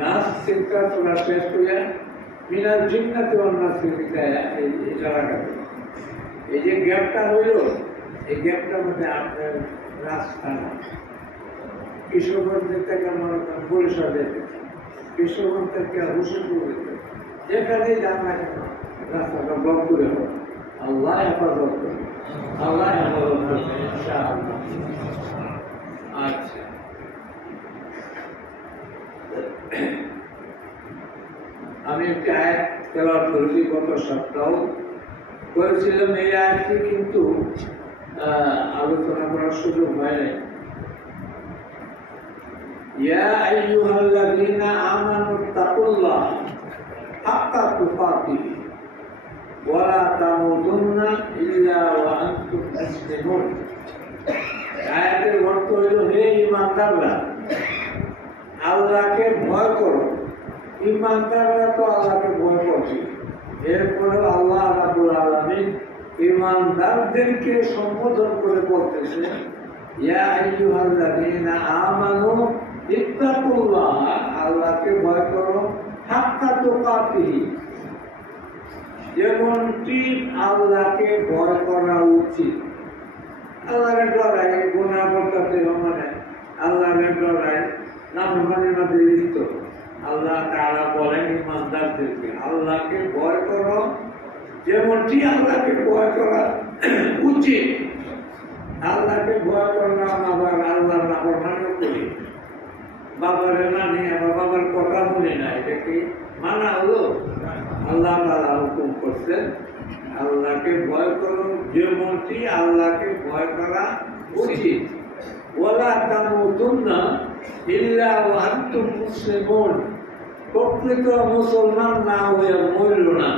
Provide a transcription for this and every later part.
নাচ চিন্তা তোরা শেষ করে মিনার জিন্নাতে অন্যাস এই জায়গাটাতে এই যে গ্যাপটা হইল এই গ্যাপটার মধ্যে আপনার রাস্তা না কিশোরগঞ্জের থেকে মনে করেন বরিশাল যেতে কিশোরগঞ্জ থেকে হুসেনপুর যেতে যেখানেই যান না কেন রাস্তাটা ব্লক করে হবে আল্লাহ হেফাজত করবে আল্লাহ হেফাজত করবে ইনশাআল্লাহ। আচ্ছা আমি একটি আয়াত তেলাওয়াত করেছি গত সপ্তাহ করেছিলাম। এই আয়াতটি কিন্তু আলোচনা করার সুযোগ হয় নাই। ইয়া আইয়ুহাল্লাযীনা আমানুত্তাকুল্লাহ হাক্কা তুকাতিহি ওয়া লা তামুতুন্না ইল্লা ওয়া আনতুম মুসলিমুন। আয়াতের অর্থ হইল, হে ঈমানদাররা, আল্লাহকে ভয় করো। ঈমানদাররা তো আল্লাহকে ভয় করছে, এরপরে আল্লাহ রাব্বুল আলামিন ঈমানদারদেরকে সম্বোধন করে বলতেছে, ইয়া আইয়ুহাল্লাযীনা আমানু ইত্তাকুল্লাহ, আল্লাহকে ভয় করো, হাক্কা তুকাতিহি, যেমনটি আল্লাহকে ভয় করা উচিত। আল্লাহকে ডরাই, গুনাহ করতে মানে আল্লাহকে ডরাই, নাফরমানির মধ্যে লিপ্ত। আল্লাহ তাআলা বলেন ঈমানদারদেরকে আল্লাহকে ভয় করো যেমনটি আল্লাহকে ভয় করা উচিত। আল্লাহকে ভয় করলাম আবার আল্লাহর নাফরমানিও করি, বাবারে মানি আবার বাবার কথা শুনি না, এটা কি মানা হলো? আল্লাহ তাআলা হুকুম করছেন আল্লাহকে ভয় করো যেমনটি আল্লাহকে ভয় করা উচিত। ওয়ালা তামুতুন্না ইল্লা ওয়া আনতুম মুসলিমুন, প্রকৃত মুসলমান না হয়ে মরল না।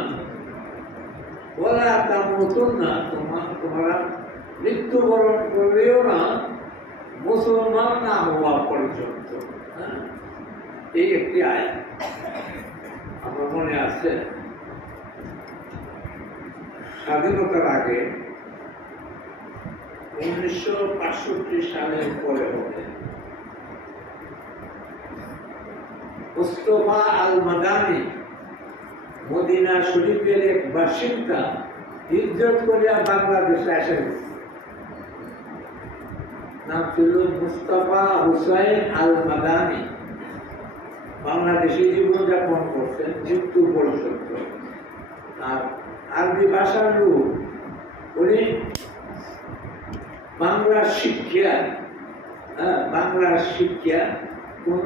ওয়ালা তামুতুন্না, তোমরা মৃত্যুবরণ করলেও না মুসলমান না হওয়া পর্যন্ত। এই একটি আয়াত আমার মনে আছে। স্বাধীনতার আগে 1965 সালের পরে হবে মুস্তাফা আল মাদানী মদিনা শরীফের এক বাসিন্দা হিজরত করিয়া বাংলাদেশে আসেন। নাম ছিল মুস্তাফা হুসাইন আল মাদানী। বাংলাদেশে জীবনযাপন করছেন মৃত্যু পর্যন্ত। আর আরবি ভাষার লোক, উনি বাংলা শিক্ষা কোন